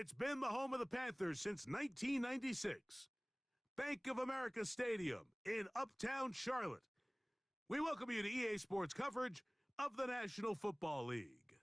It's been the home of the Panthers since 1996. Bank of America Stadium in Uptown Charlotte. We welcome you to EA Sports coverage of the National Football League.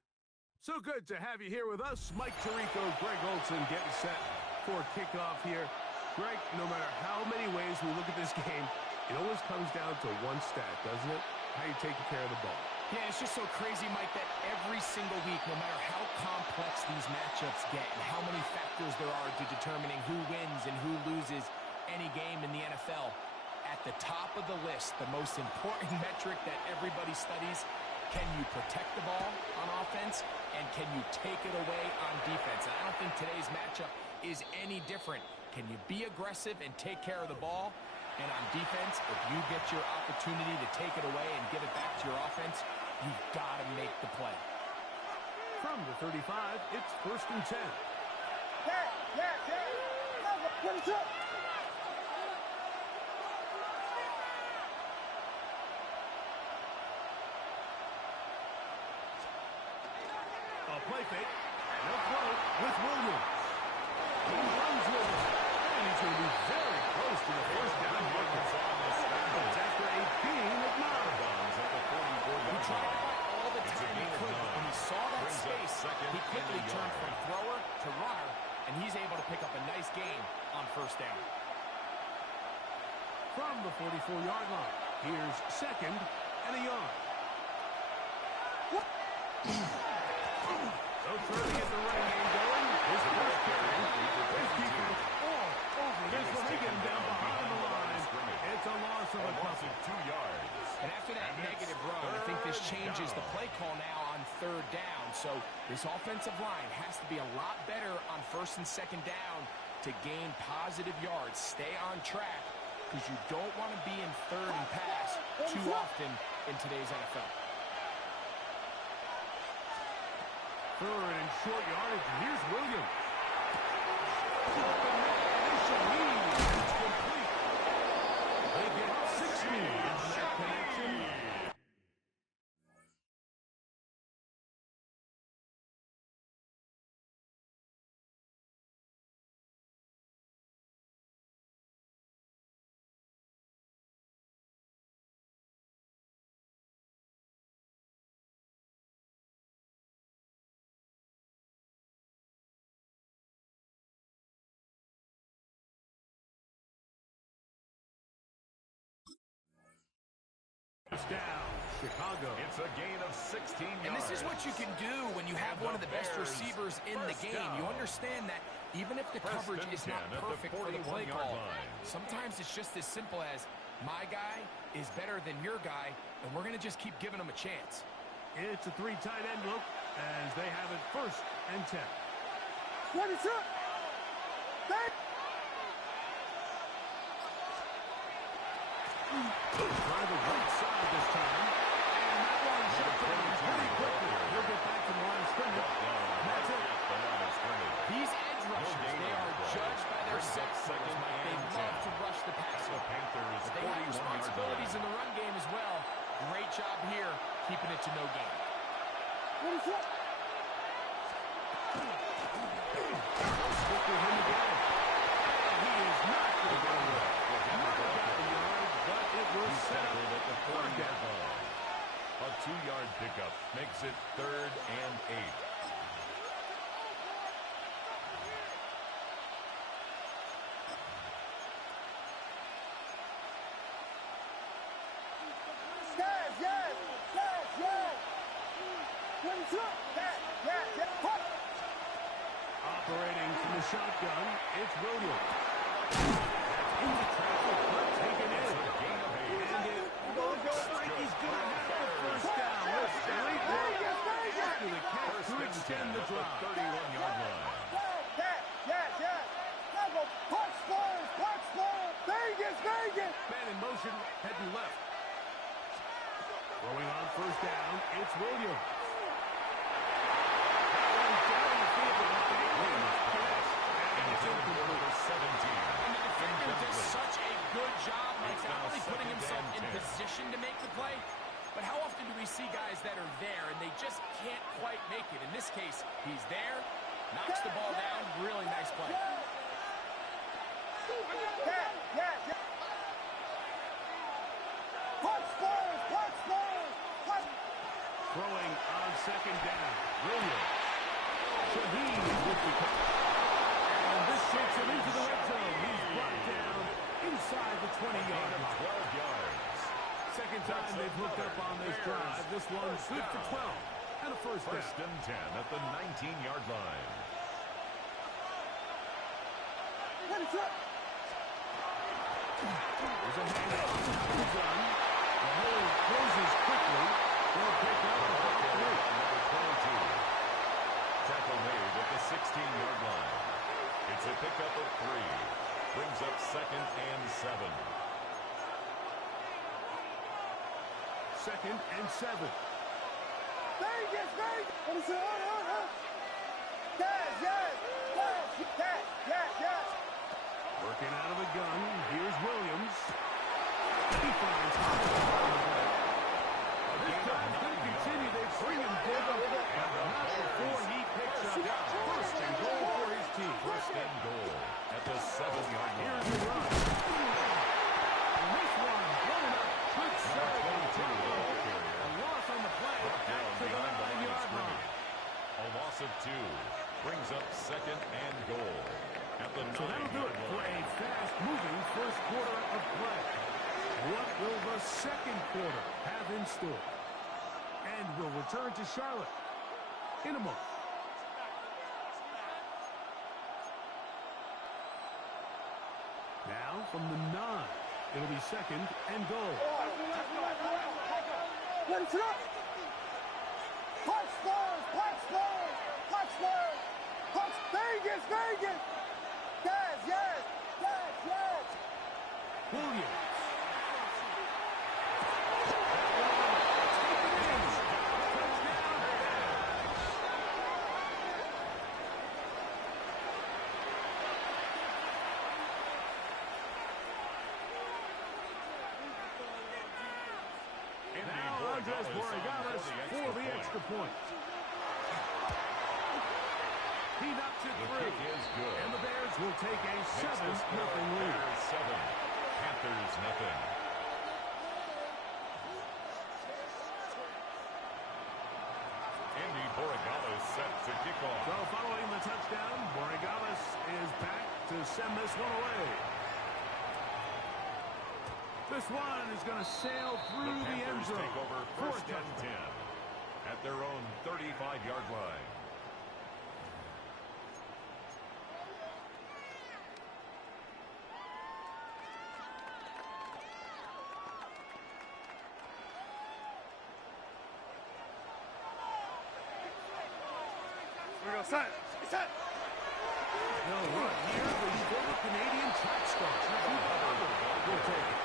So good to have you here with us. Mike Tirico, Greg Olson getting set for kickoff here. Greg, no matter how many ways we look at this game, it always comes down to one stat, doesn't it? How you taking care of the ball. Yeah, it's just so crazy, Mike, that every single week, no matter how complex these matchups get and how many factors there are to determining who wins and who loses any game in the NFL, at the top of the list, the most important metric that everybody studies, can you protect the ball on offense and can you take it away on defense? And I don't think today's matchup is any different. Can you be aggressive and take care of the ball? And on defense, if you get your opportunity to take it away and give it back to your offense, you've got to make the play. From the 35, it's 1st and 10. A play fake, and a throw with Williams. He runs with it, and he's going to be very close to the first down marker. It's after a being of Madden. He tried all the time he could, but when he saw that space, he quickly turned from thrower to runner, and he's able to pick up a nice gain on first down. From the 44-yard line, here's 2nd and a yard. So trying to get the running game going. His first carry. His defense all over this one. They get him down behind the line. It's a loss of a couple. 2 yards. And after that negative run, I think this changes the play call now on 3rd down. So this offensive line has to be a lot better on 1st and 2nd down to gain positive yards. Stay on track because you don't want to be in 3rd and pass too often in today's NFL. 3rd and short yardage. Here's Williams. Initial lead is complete. They get 16 on that connection. Down, Chicago. It's a gain of 16 yards. And this is what you can do when you have one of the best receivers in the game. You understand that even if the coverage is not perfect for the play call, sometimes it's just as simple as my guy is better than your guy, and we're going to just keep giving him a chance. It's a 3 tight end look as they have it 1st and 10. What is up? Try the right side this time. And that one shut down pretty quickly. He'll get back to the line of scrimmage. That's it. These edge rushers, they are judged by their set seconds. They love to rush the passer. But they have responsibilities in the run game as well. Great job here, keeping it to no gain. What is up? Quickly him again. He is not going to go away. But it was set up at the 4th down. A 2-yard pickup makes it 3rd and 8. Operating from the shotgun, it's Williams. In the traffic, but taken in. And it looks like he's going to have the first down. With great work after the catch to extend the drive. 31-yard line. Vegas! Man in motion, heading left. Throwing on 1st down, it's Williams. Down the field, and it's open for the 17. And the defender does such a good job, Mike, not only putting himself in position to make the play, but how often do we see guys that are there and they just can't quite make it? In this case, he's there, Knocks the ball down. Really nice play. Throwing on second down. Williams. Shaheen with the catch. And this takes him into the red zone. He's brought down inside the 20-yard line. 12 yards. Second time they've hooked up on this drive. This one's good for 12. And a first and 10 at the 19-yard line. There's a handoff. It's done. The hole closes quickly. They'll pick up about 3. Number 22. Tackle made at the 16-yard line. It's a pickup of 3. Brings up second and 7. Second and 7. Vegas, Vegas. What is it? Yes. Working out of the gun. Here's Williams. He finds Hopkins. This drive's going to continue. They bring him down. And not before he picks up first and goal for his team. First and goal at the 7-yard line. Here's the run. And this one blown up. Good serve. A loss on the play. Back to the 9-yard line. A loss of 2 brings up second and goal at the 9-yard line. So that'll do it for a fast-moving first quarter of play. What will the second quarter have in store? And we'll return to Charlotte in a moment. Now from the 9, it'll be second and goal. Let it up. Punch, Vegas. Yes. Williams. For the extra point. He knocks it through. The kick is good. And the Bears will take a 7-0 lead. Bears 7, Panthers nothing. Andy Borregales set to kick off. So following the touchdown, Borregales is back to send this one away. This one is going to sail through the end zone. Take over first and 10 at their own 35-yard line. We're going to set. No run here. The former Canadian track star will take it.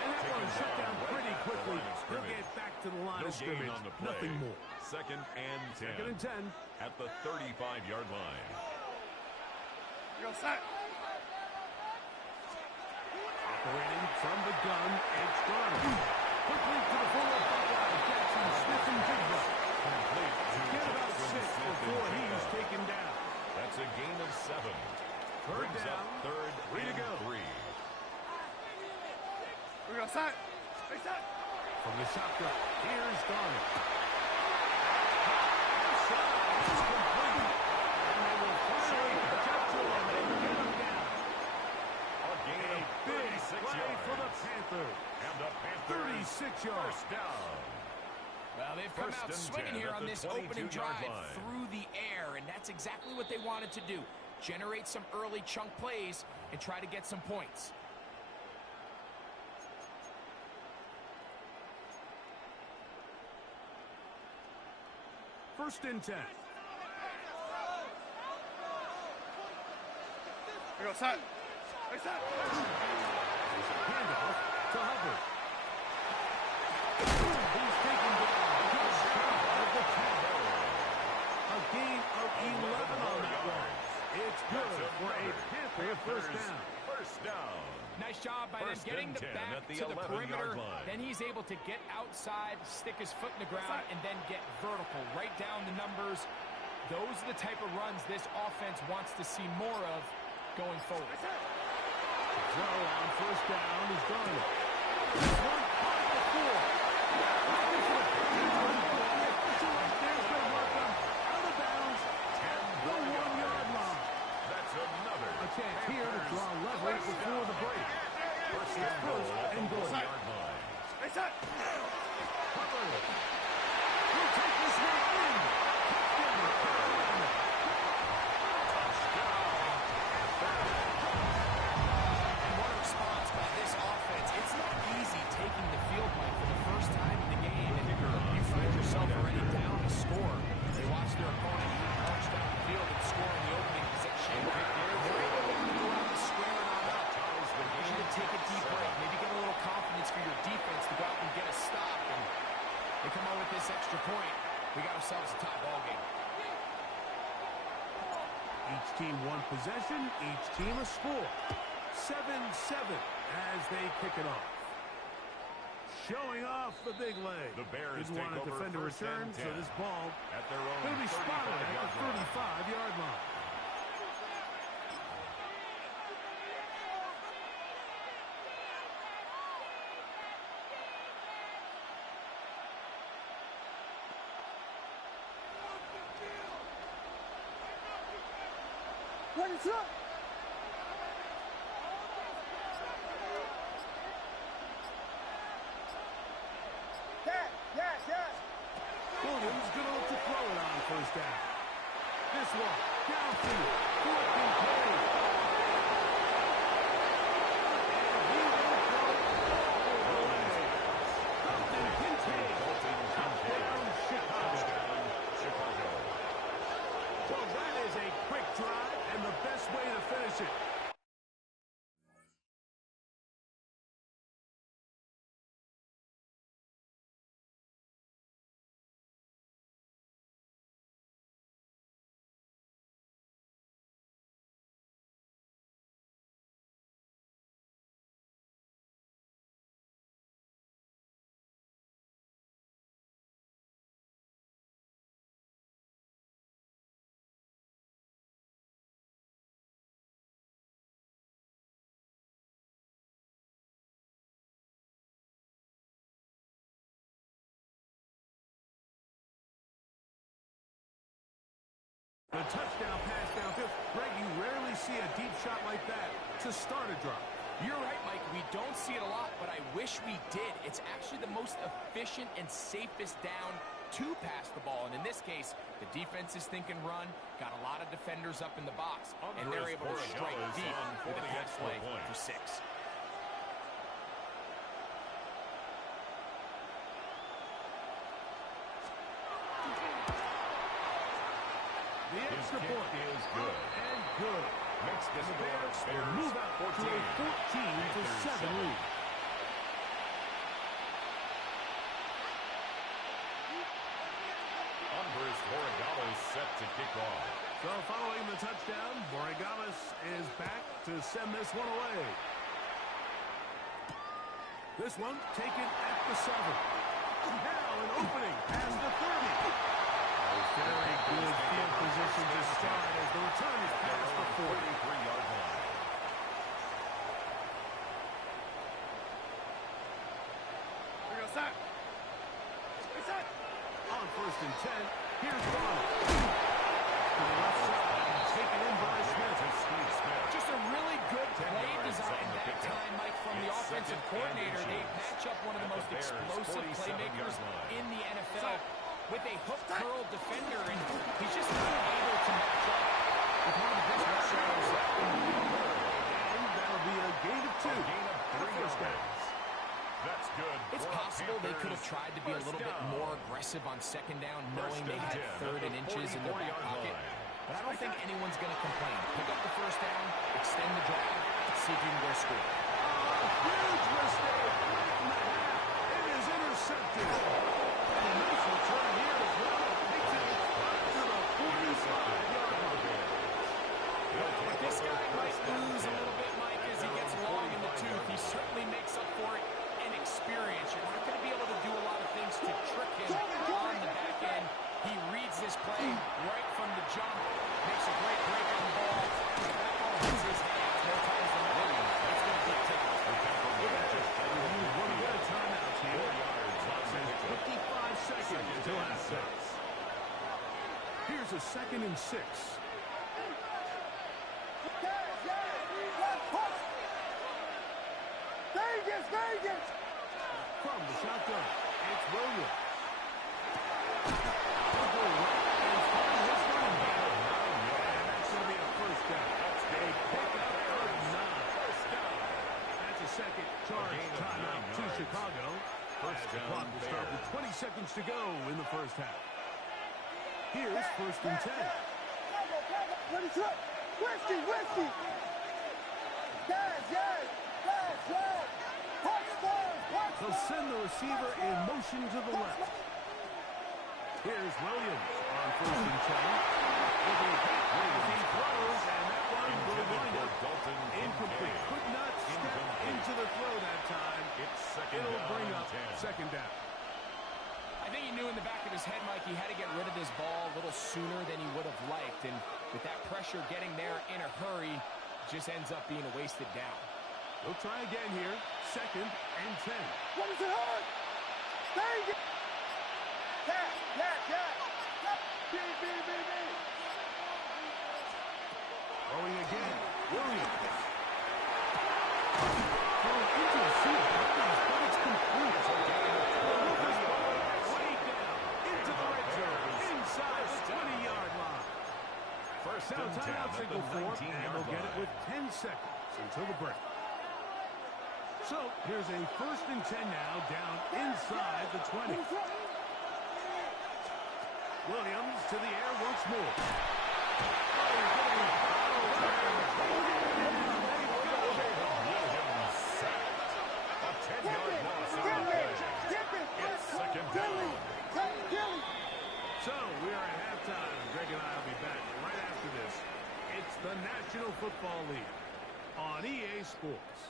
And that one shut down pretty quickly. He'll get back to the line of scrimmage. Nothing more. Second and 10. Second and 10. At the 35-yard line. We're going to set. Operating from the gun, it's gone. Quickly to the former Buckeye, Jackson Smith and Jigba. Complete to Get about Jackson 6 Smith before and he's Jigba. taken down. That's a gain of 7. Third Brings down. up third Way to and go. 3. We're going to set. From the shotgun, here's Garner. A gain of Big 36 play yards. for the Panthers. And the Panthers 36 yards. first down. Well, they've come First out and swinging 10 here at on the this opening 22-yard drive line. through the air, and that's exactly what they wanted to do. Generate some early chunk plays and try to get some points. First and 10. We're going to set. Handoff to Hubbard. He's taken down. Good shot of the tackle. A gain of 11 on that one. It's good for a Panther first down. First down. Nice job by them First getting and the 10 back at the to the 11-yard perimeter. line. Then he's able to get outside, stick his foot in the ground, and then get vertical. Right down the numbers. those are the type of runs this offense wants to see more of going forward. So on first down is done. This one hard to four. Right there's going to mark them out of bounds at the 1-yard line. That's another. A chance here to draw leverage before the break. First and goal at the 1-yard line. Butler will take this one in. And what a response by this offense. It's not easy taking the field, Mike, for the first time in the game, and you find yourself already down to score. They watch their opponent march down the field and score in the opening possession. They're able to go out and square it on up. I want you to take a deep break, maybe get a little confidence for your defense to go out and get a stop, and they come out with this extra point. We got ourselves a tie ball game. Each team one possession, each team a score. 7-7 as they kick it off. Showing off the big leg. The Bears didn't want take to over defend a first return, and so 10 this ball at their own going to be spotted at the 35-yard 35-yard line. What's up? Yes. Williams going to look to throw it on first down. This one, downfield, for Kincaid. And he will throw it all the way. Dalton Kincaid, touchdown Chicago. Well, that is a quick drive and the best way to finish it. The touchdown pass downfield. Greg, you rarely see a deep shot like that to start a drive. You're right, Mike. We don't see it a lot, but I wish we did. It's actually the most efficient and safest down to pass the ball. And in this case, the defense is thinking run, got a lot of defenders up in the box, and they're able to strike deep with a pass play for 6. The extra point is good. And good. Makes this the Bears will move out 14 to a 14-7 lead. Andres Borregales set to kick off. So following the touchdown, Borregales is back to send this one away. This one taken at the 7. Now an opening past the 30. Very good field position to start as the return is past the 43-yard line. On first and 10, here's Ronald. To the left side, taken in by Smith. Just a really good play design that time, Mike, from the offensive coordinator. They match up one of the most explosive playmakers in the NFL with a hook curl defender, and he's just not able to match up with one of the best rushers in the league. And that'll be a gain of 2. Gain of 3 first down. yards. That's good. It's possible they could have tried to be a little bit more aggressive on second down, knowing they had 3rd and inches in their back pocket. But I don't think anyone's going to complain. Pick up the first down, extend the drive, and see if you can go score. Huge mistake. Right in the half. It is intercepted. And a nice return here as well. Takes it up to the 45-yard line. But this guy might lose a little bit, Mike, as he gets long in the tooth. He certainly makes up for it in experience. You're not going to be able to do a lot of things to trick him on the back end. He reads this play right from the 2nd and 6. Vegas, Vegas! From the shotgun, it's Williams. He'll go right and find his running back. And that's going to be a first down. That's a pickup of 9. First down. That's a second charge timeout to Chicago. First down. The clock will start with 20 seconds to go in the first half. Here's 1st and 10. Let it trip. Whiskey, whiskey. Yes, yes, yes, yes. He'll send the receiver in motion to the left. Here's Williams on 1st and 10. He throws, and that one will wind up incomplete. Could not step into the throw that time. It'll bring up 2nd down. I think he knew in the back of his head, Mike, he had to get rid of this ball a little sooner than he would have liked. And with that pressure getting there in a hurry, just ends up being a wasted down. We'll try again here. 2nd and 10. What is it on? Vegas! Yes, yes, yes. B. Throwing again. Williams. Thrown into the field. But it's complete. Way down. Into the red zone. Inside the 20-yard line. First Now and 10 timeout at signal the for, 19-yard and they'll get it line. with 10 seconds until the break. So here's a 1st and 10 now, down inside the 20. Williams to the air once more. Williams sacked. A 10-yard loss on the play. It's 2nd down. So we are at halftime. Greg and I will be back right after this. It's the National Football League on EA Sports.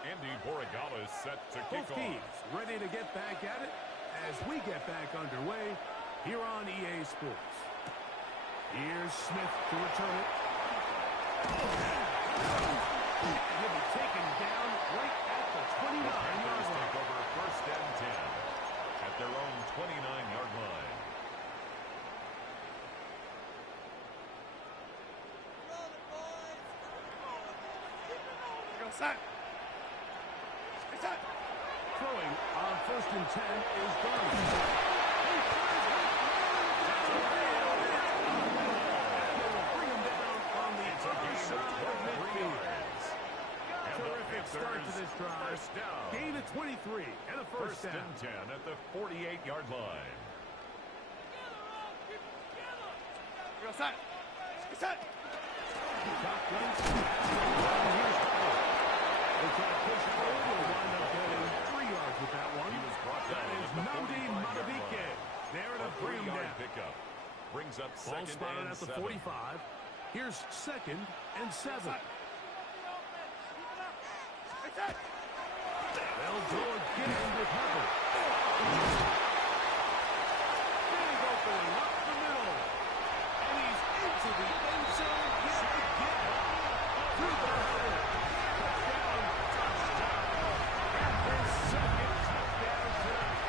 Andy Borregales set to kick Both off. teams ready to get back at it as we get back underway here on EA Sports. Here's Smith to return it. He'll be taken down right at the 29-yard Panthers line. take over 1st and 10 at their own 29-yard line. Throwing on 1st and 10 is Garner. Bring him down on the other side of midfield. Terrific start to this drive. Gain of 23 and a first down. And 10 at the 48-yard line. Shotgun. They try to push it over. Will wind up getting 3 yards with that one. He was brought down That is at the Nandi 45-yard Madubuike. line. There to A bring him 3-yard down. pickup. Brings up Ball 2nd spotted and at the 7. 45. Here's 2nd and 7. They'll go again with Hubbard. Big opening up the middle. And he's into the end zone yet again. Through the middle. Touchdown. And his 2nd touchdown tonight.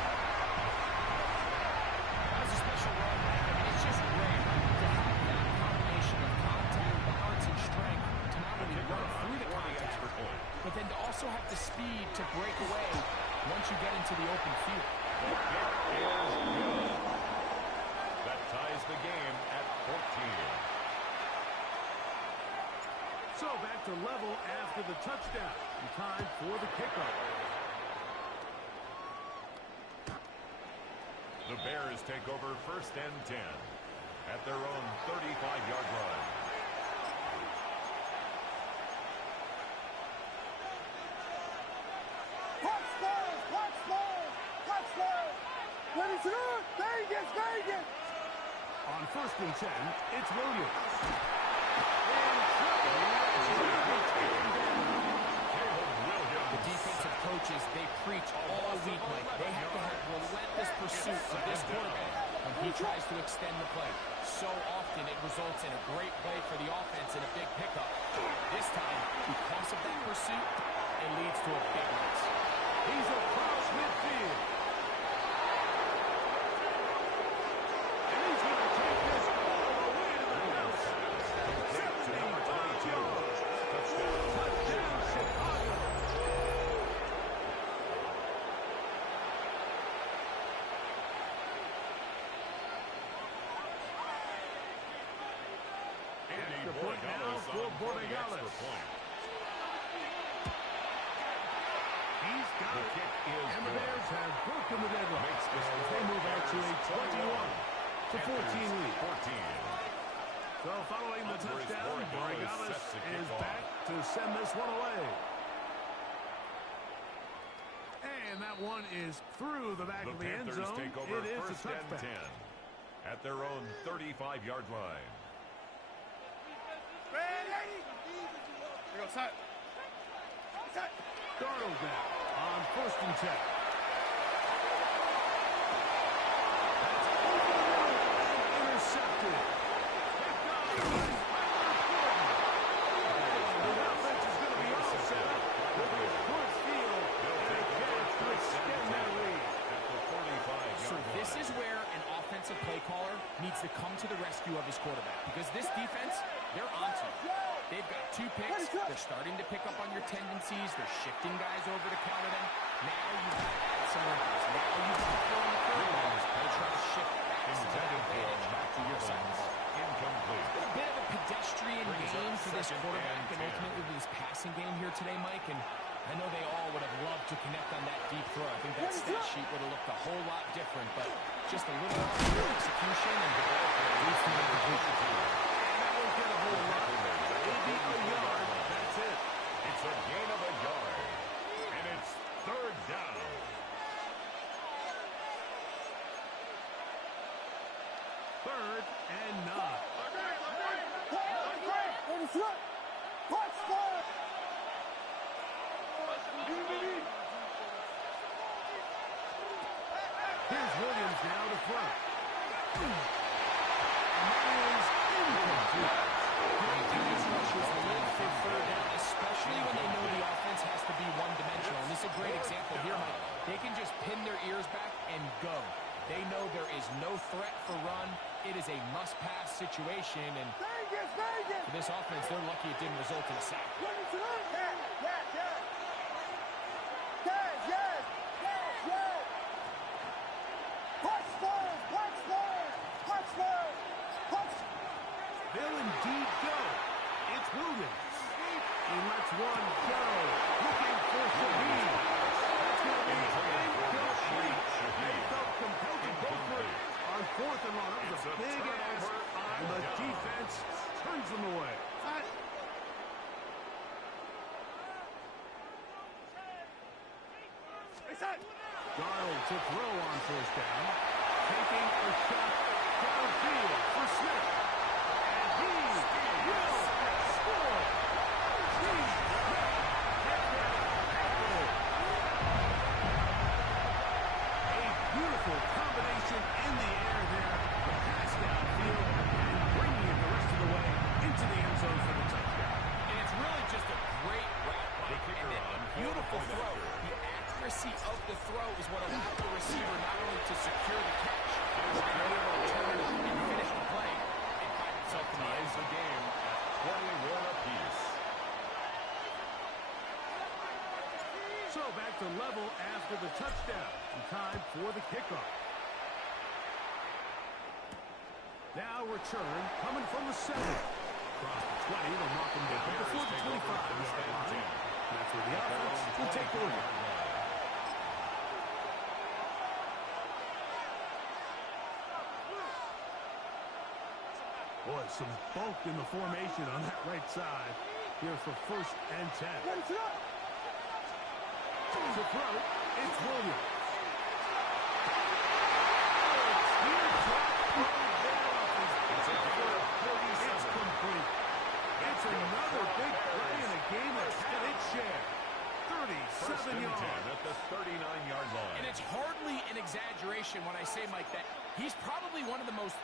That's a special run, Mike. I mean, it's just rare to have that combination of contact, balance, and strength to not only run through the contact, but then to also have the speed to break away once you get into the open field. The kick is good. That ties the game at 14. So back to level after the touchdown. And time for the kickoff. The Bears take over 1st and 10 at their own 35-yard line. Vegas, Vegas! On 1st and 10, it's Williams. The defensive coaches, they preach all week, Mike. They have to have relentless pursuit of this quarterback when he tries to extend the play. So often it results in a great play for the offense and a big pickup. This time, because of that pursuit, it leads to a big miss. He's across midfield. And he's going to take this all the way to the house. 75 yards. Touchdown, Chicago. Andy Point now for Borregales. He's got it. And the Bears have broken the deadlock as they move out to a 21-14 lead. So following the touchdown, Borregales is back to send this one away. And that one is through the back of the end zone. Take over It is a first and touchback. 10 at their own 35-yard line. Ready? Here goes, set. Set. Darnold now on 1st and 10. That's over the middle and intercepted. Picked off by Tyler Gordon. The offense is going to be all set up with a good field and a chance to extend that lead. At the 45-yard So this line. is where an offensive play caller needs to come to the rescue of his quarterback, because this defense, they're onto you. They've got 2 picks. They're starting to pick up on your tendencies. They're shifting guys over to counter them. Now you've got to add some wrinkles. Now you've got to throw in the curveballs and try to shift backs to that advantage back to your side. Incomplete. A bit of a pedestrian game for this quarterback and ultimately this passing game here today, Mike. And I know they all would have loved to connect on that deep throw. I think that stat sheet would have looked a whole lot different, but just a little off your execution and leads to an incompletion. And that won't get a whole lot. Maybe a yard. That's it. It's a gain of a yard. And it's 3rd down. Third and 9. Here's Williams now to throw. And that is incomplete. Great pass rushers live for 3rd down, especially when they know the offense has to be one-dimensional. And this is a great example here, Mike. They can just pin their ears back and go. They know there is no threat for run. It is a must-pass situation, and for this offense, they're lucky it didn't result in a sack. They'll indeed go. It's Williams. He lets one go. Looking for Shaheed. That's going to be incomplete. They felt compelled to go for it on 4th and long. That was a big ass, and the defense turns them away. Darnold to throw on 1st down. Taking a shot downfield for Smith. And he will score. A beautiful combination in the air there. The pass downfield and bringing it the rest of the way into the end zone for the touchdown. And it's really just a great route, Mike, and then a beautiful throw. The accuracy of the throw is what allowed the receiver not only to secure the catch, but to be able to turn and finish the play and find himself in the end Ties the zone. game at 21 apiece. So back to level after the touchdown. And time for the kickoff. Now return coming from the 7. Across the 20, they'll mark him down before the 25-yard line. And that's where the offense will take over. Boy, some bulk in the formation on that right side here for 1st and 10. To throw, it's Williams. It's complete. It's another big play in a game that's had its share. 37 yards. At the 39-yard line. And it's hardly an exaggeration when I say, Mike, that he's probably one of the most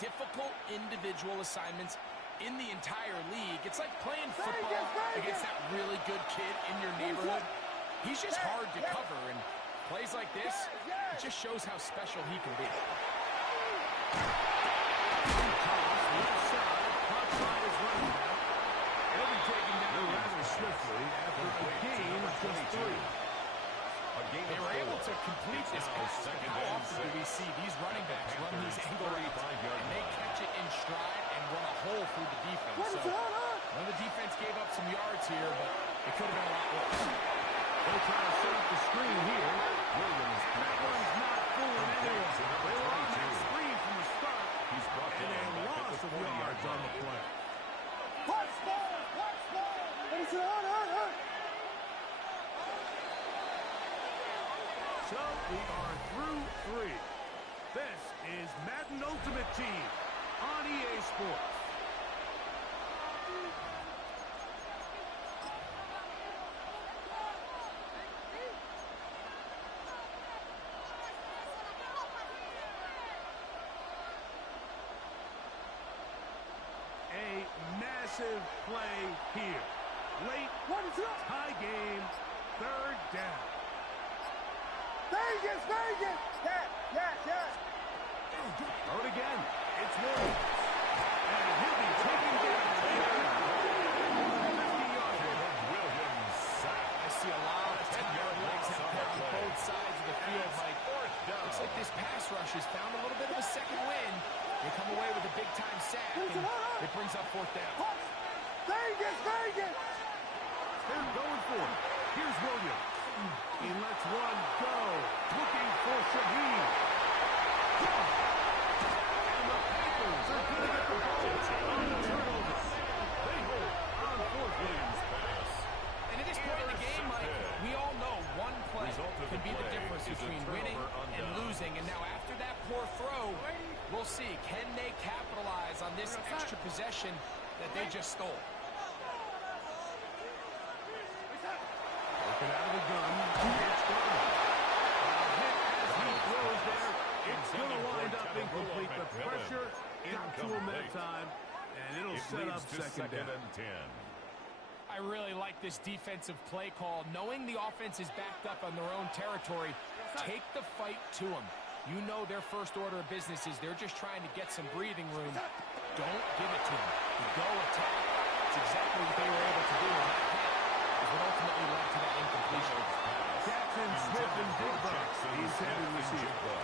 difficult individual assignments in the entire league. It's like playing football against that really good kid in your neighborhood. He's just hard to cover, and plays like this, it just shows how special he can be. Left side, hot side is running back. He'll be taken down rather swiftly after a gain of just 3. They were able to complete this pass. How often do we see these running backs run these angle routes and they catch it in stride and run a hole through the defense? So, well, the defense gave up some yards here, but it could have been a lot worse. They'll try to set up the screen here. Williams. That one's not fooling anyone. They were on that screen from the start, and a loss of yards on the play. Watch ball! Watch ball! So we are through 3. This is Madden Ultimate Team on EA Sports. A massive play here. Late, tie game, 3rd down. Vegas! Vegas! Yes! Throw it again. It's Williams. And he'll be taken down later. 50 yards. Williams sack. I see a lot of 10-yard legs out there on both sides of the field, Mike. Looks like this pass rush has found a little bit of a second wind. They come away with a big-time sack, and it brings up 4th down. Vegas! They're going for it. Here's Williams. He lets one go. Looking for Shaheed. And the Panthers are going to get the ball on the turnover. They hold on 4th down. And at this point in the game, Mike, we all know one play can be the difference between winning and losing. And now after that poor throw, we'll see, can they capitalize on this extra possession that they just stole? Working out of the gun. It's gone. Hit as he throws there. It's going to wind up incomplete. The pressure got to him that time, and it'll set up second down. 10. I really like this defensive play call. Knowing the offense is backed up on their own territory, take the fight to them. You know their first order of business is they're just trying to get some breathing room. Don't give it to them. Go attack. It's exactly what they were able to do. And that hit is what ultimately led to that incompletion. Jackson, Smith, and Digba. The intended receiver.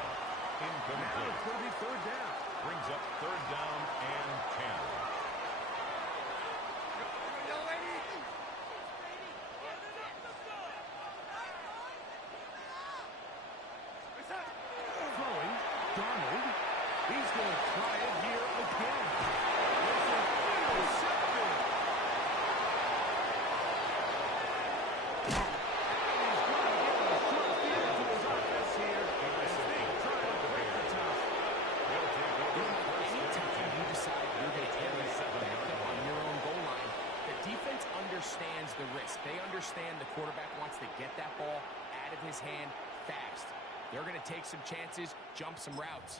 Now it's going to be 3rd down. Brings up 3rd down and 10. Throwing, Donald. He's going to try it here again. It's an intercepted. And he's going to get a short field to his offense here as they try to break the top. Anytime you decide you're going to carry backed up on your own goal line, the defense understands the risk. They understand the quarterback wants to get that ball out of his hand fast. They're going to take some chances, jump some routes.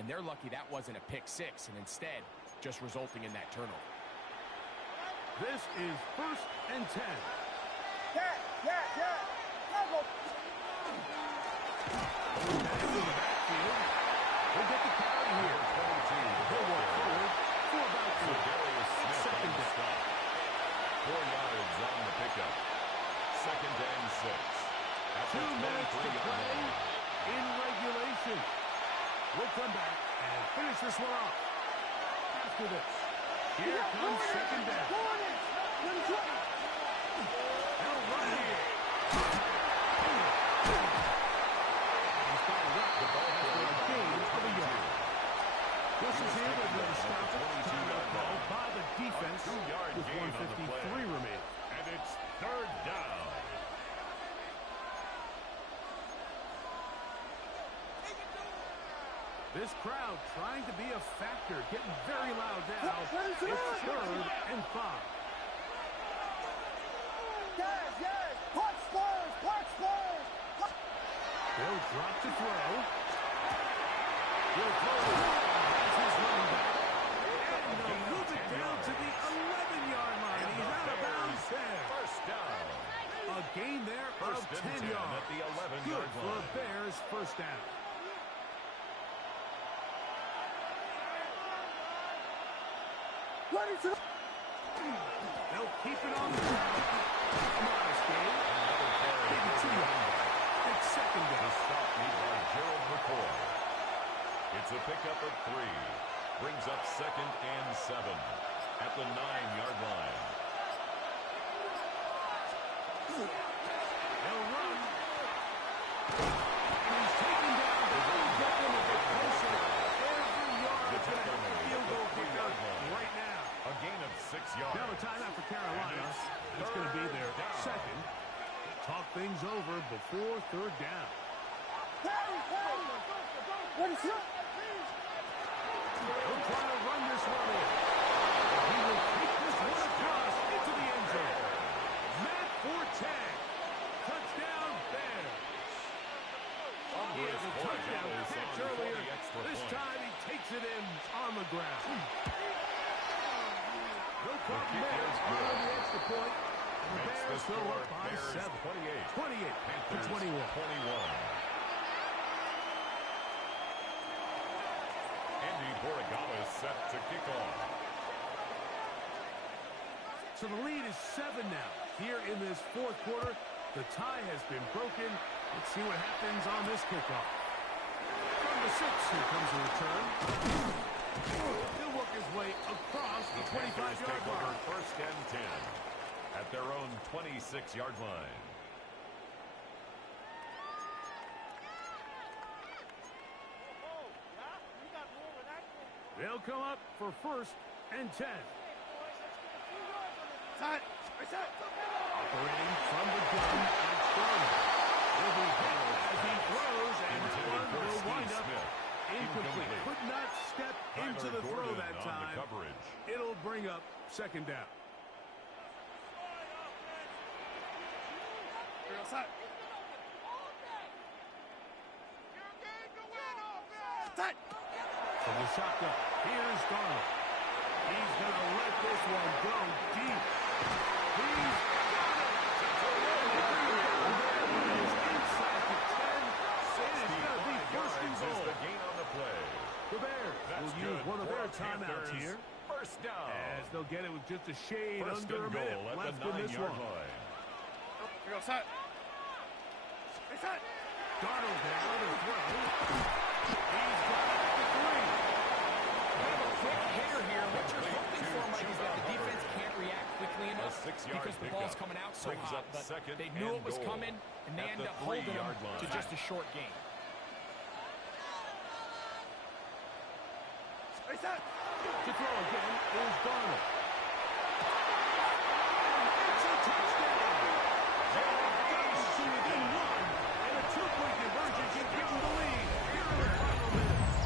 And they're lucky that wasn't a pick 6, and instead, just resulting in that turnover. This is 1st and 10. Yeah. Level. Back to the backfield. We'll get the carry here. He'll work forward for about 2. Second down. 4 yards on the pickup. 2nd and 6. 2 minutes to play in regulation. We'll come back and finish this one off after this. Here comes 2nd down. They'll run here. He's fouled up the ball after a gain of a yard. This is here, but they'll stop it. Timeout called by the defense with 1:53 remaining. And it's 3rd down. This crowd trying to be a factor, getting very loud now. It's 3rd and 5. Yes. Punch Spurs. They'll drop to throw. He'll throw it out as his running back. And they'll move it down to the 11-yard line. He's out of bounds there. First down. A gain there of 10 yards. At the 11-yard Good for line. Bears first down. Ready to... They'll keep it on the ground. Nice game. Another carry. Maybe 2 yards. It's second The down. stop made by Gerald McCoy. It's a pickup of 3. Brings up 2nd and 7 at the 9-yard line. They'll run. And he's taken down. The running back a bit closer. Every yard is going to have a field goal kicker right now. A gain of 6 yards. Now a timeout for Carolina. It's going to be their second. Talk things over before 3rd down. Ready to... He'll try to run this one in. He will take this one across into the end zone. Matt Forte. Touchdown, Bears. He has a touchdown catch earlier. This time he takes it in on the ground. No problem there. On the extra point. The Bears go up by 7. 28 to 21. Andy Borregala is set to kick off. So the lead is 7 now. Here in this 4th quarter, the tie has been broken. Let's see what happens on this kickoff. From the 6, here comes the return. He'll work his way across the 25-yard line. First and 10 at their own 26-yard line. They'll come up for 1st and 10. Operating from the gun, it's Garner. He'll be hit as he throws, and this one will wind up incomplete. Could not step into the throw that time. It'll bring up 2nd down. From the shotgun, here's Garner. He's going to let this one go deep. He's got it. He is inside the 10. It is going to be 1st and goal. The gain on the play. The Bears will use one of their timeouts here. First down. As they'll get it with just a shade First under a and minute goal at left the in this 9-yard one. line. Darnold down to throw. He's got it at the 3. Kind of a quick hitter here. What you're hoping for, Mike, is that the defense can't react quickly enough because the ball's coming out so hot. But they knew it was coming, and they end up holding them to just a short gain. To throw again is Darnold. It's a touchdown. Goes to within 1, and a 2-point conversion can give them the lead here in the final minutes.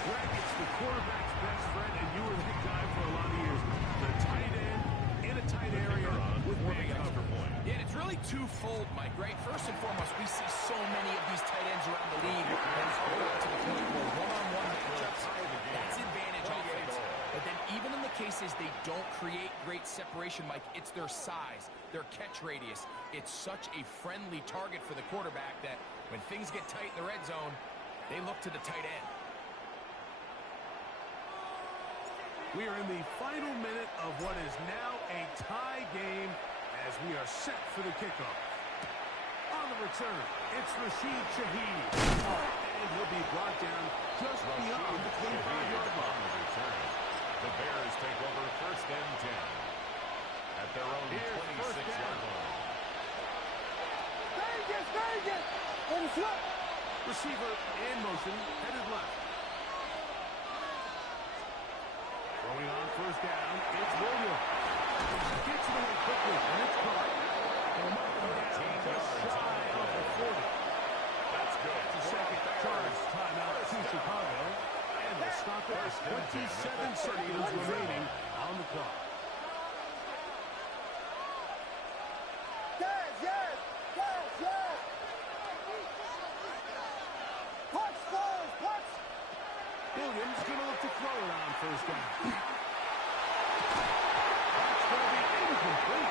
Greg, it's the quarterback's best friend, and you were the guy for a lot of years. The tight end in a tight area with big extra point. Yeah, and it's really twofold, Mike, right? First and foremost, we see so many of these tight ends around the league. And it's all up to the point where one-on-one matchups, that's advantage offense. But then even in the cases they don't create great separation, Mike, it's their size, their catch radius. It's such a friendly target for the quarterback that when things get tight in the red zone, they look to the tight end. We are in the final minute of what is now a tie game as we are set for the kickoff. On the return, it's Rashid Shaheed. And he'll be brought down just beyond the 25-yard line. The Bears take over 1st and 10 at their own 26-yard line. Vegas! Receiver in motion, headed left. Throwing on 1st down, it's Williams. Gets it away quickly, and it's caught. They'll mark him down just shy of the 40. That's good. It's a 2nd charge 27 seconds remaining on the clock. Yes, yes, yes, yes. Punch, Spurs, punch. Williams going to look to throw it on first down. That's going to be incomplete.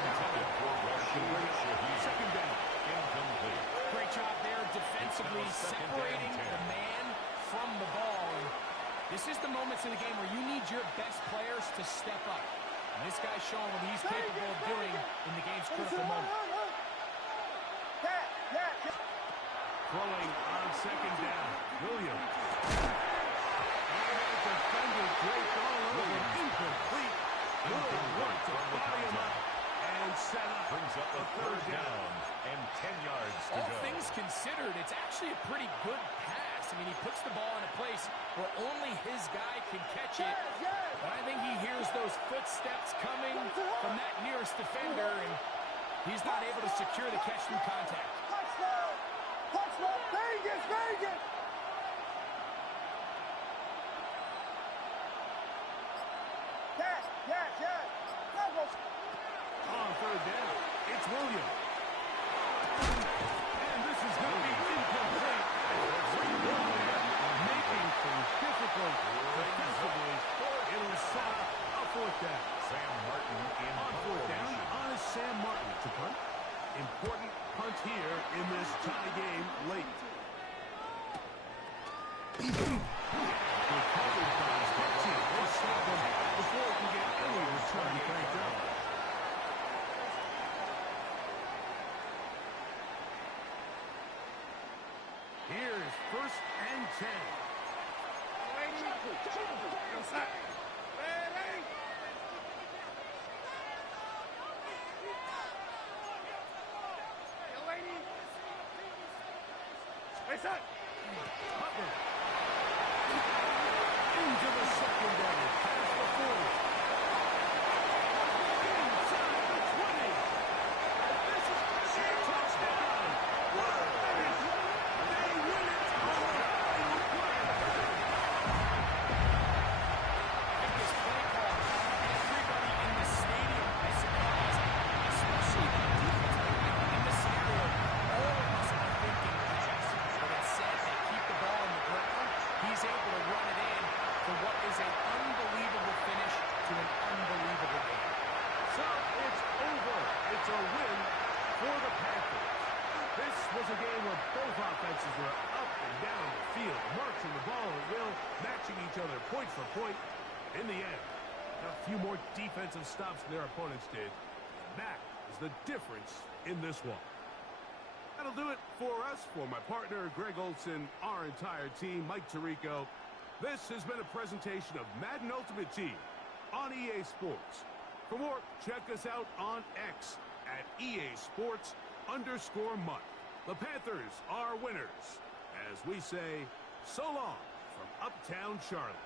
Intended for Rashid Shaheed. Second down. Incomplete. Great job there defensively separating the man from the ball. And this is the moments in the game where you need your best players to step up. And this guy's showing what he's capable of doing in the game's critical moment. Throwing on second down. Williams. And a defender draped all over him. Incomplete. Good work to body him up and set up. Brings up a third down and 10 yards to All go. things considered, it's actually a pretty good pass. I mean, he puts the ball in a place where only his guy can catch it. But I think he hears those footsteps coming from that nearest defender, and he's not able to secure the catch through contact. Touchdown! Touchdown! Vegas! Vegas! Yes, yes, yes. On third down, it's Williams. And this is going to be incomplete. Making things difficult defensively. It'll set up a fourth down. Sam Martin in On fourth down, formation. on is Sam Martin to punt. Important punt here in this tie game late. Good coverage by his team. They stop him before he can get any return cranked up. Here's first and 10. Butler. Into the secondary. Past the 40. Inside the 20. This is going to be a touchdown. They win it on the final play. This play call caught everybody in the stadium by surprise, especially the defense. In this scenario, all of us are thinking projections, but instead they keep the ball on the ground. He's able to run it in for what is an unbelievable finish to an unbelievable game. So it's over. It's a win for the Panthers. This was a game where both offenses were up and down the field, marching the ball at will, matching each other point for point. In the end, a few more defensive stops than their opponents did. And that is the difference in this one. That'll do it for us, for my partner, Greg Olson, our entire team, Mike Tirico. This has been a presentation of Madden Ultimate Team on EA Sports. For more, check us out on X at EA Sports_Month. The Panthers are winners. As we say, so long from Uptown Charlotte.